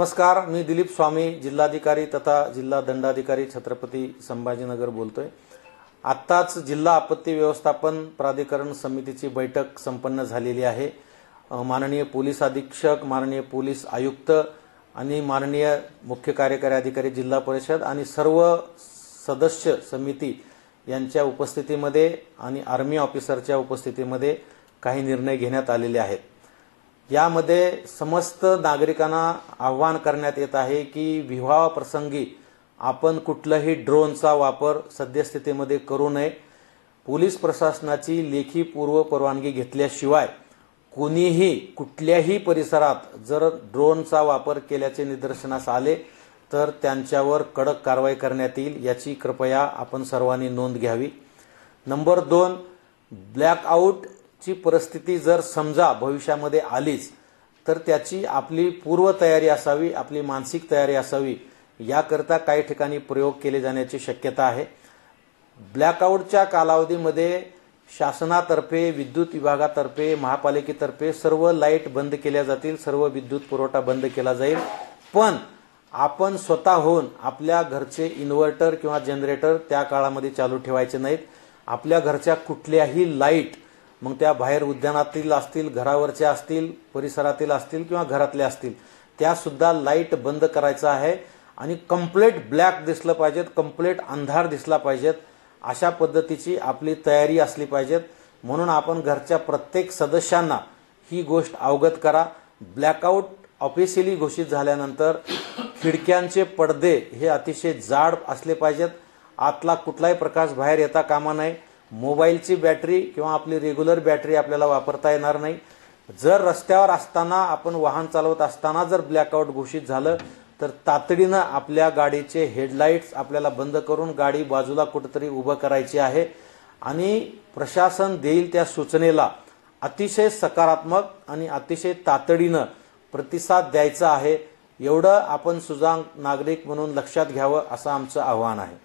नमस्कार, मी दिलीप स्वामी, जिल्हाधिकारी तथा जिल्हा दंडाधिकारी छत्रपती संभाजीनगर बोलतोय। आत्ताच जिल्हा आपत्ती व्यवस्थापन प्राधिकरण समितीची बैठक संपन्न झालेली आहे। माननीय पोलीस अधीक्षक, माननीय पोलीस आयुक्त आणि माननीय मुख्य कार्यकारी अधिकारी जिल्हा परिषद आणि सर्व सदस्य समिती यांच्या उपस्थितीमध्ये आणि आर्मी ऑफिसरच्या उपस्थितीमध्ये काही निर्णय घेण्यात आलेले आहेत। यामध्ये समस्त नागरिकांना आवाहन करण्यात येत आहे की विवाह प्रसंगी आपण कुठलाही ड्रोनचा वापर सद्यस्थितीमध्ये करू नये। पोलीस प्रशासनाची लेखी पूर्व परवानगी घेतल्याशिवाय कोणीही कुठल्याही परिसरात जर ड्रोनचा वापर केल्याचे निदर्शनास आले तर त्यांच्यावर कडक कारवाई करण्यात येईल, याची कृपया आपण सर्वांनी नोंद घ्यावी। नंबर 2, ब्लॅकआउट ची परिस्थिती जर समजा भविष्यामध्ये आलीच तर त्याची आपली पूर्व तयारी असावी, आपली मानसिक तयारी असावी। याकरता काही ठिकाणी प्रयोग केले जाण्याची शक्यता आहे। ब्लॅकआउटच्या कालावधीमध्ये शासनातर्फे, विद्युत विभागातर्फे, महापालिकेतर्फे सर्व लाईट बंद केल्या जातील, सर्व विद्युत पुरवठा बंद केला जाईल। पण आपण स्वतःहून आपल्या घरचे इन्व्हर्टर किंवा जनरेटर त्या काळामध्ये चालू ठेवायचे नाहीत। आपल्या घरच्या कुठल्याही लाईट, मग त्या बाहेर उद्यानातील असतील, घरावरच्या असतील, परिसरातील असतील किंवा घरातल्या असतील, त्या सुद्धा लाईट बंद करायचा आहे आणि कंप्लीट ब्लॅक दिसलं पाहिजेत, कंप्लीट अंधार दिसला पाहिजेत, अशा पद्धतीची आपली तयारी असली पाहिजेत। म्हणून आपण घरच्या प्रत्येक सदस्यांना ही गोष्ट अवगत करा। ब्लॅकआउट ऑफिशियली घोषित झाल्यानंतर खिडक्यांचे पडदे हे अतिशय जाड असले पाहिजेत, आतला कुठलाही प्रकाश बाहेर येता कामा नये। मोबाईलची बॅटरी किंवा आपली रेग्युलर बॅटरी आपल्याला वापरता येणार नाही। जर रस्त्यावर असताना, आपण वाहन चालवत असताना जर ब्लॅकआउट घोषित झालं तर तातडीनं आपल्या गाडीचे हेडलाईट्स आपल्याला बंद करून गाडी बाजूला कुठेतरी उभं करायची आहे आणि प्रशासन देईल त्या सूचनेला अतिशय सकारात्मक आणि अतिशय तातडीनं प्रतिसाद द्यायचा आहे। एवढं आपण सुजाण नागरिक म्हणून लक्षात घ्यावं असं आमचं आव्हान आहे।